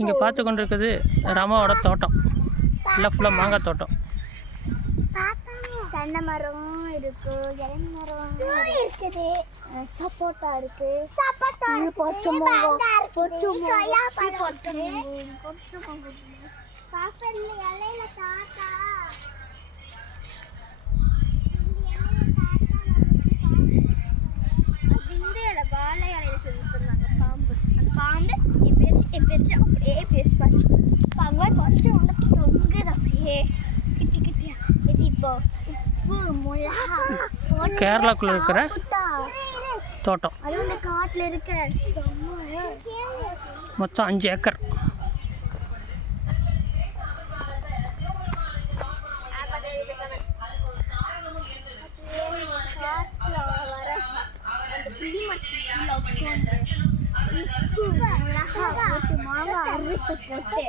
இங்கே பார்த்து கொண்டு இருக்குது ரமாவோட தோட்டம். எல்லாம் ஃபுல்லாக மாங்காய் தோட்டம். தென்னை மரம் இருக்கு, இளநீ மரம் இருக்குது, சப்போட்டா இருக்கு, வாழை இலையில செஞ்சுருந்தாங்க பாம்பு. அந்த பாம்பு எப்பேச்சு அப்படியே பேச்சு பார்த்து பாம்பா கொஞ்சம் வந்து தொங்குது அப்படியே கிட்டி கிட்டியா. இது இப்போ உப்பு மிளகா கேரளாக்குள்ள இருக்கிற தோட்டம். அது வந்து காட்டில் இருக்கிற மொத்தம் 5 ஏக்கர். மாங்காய் அறுத்து போட்டு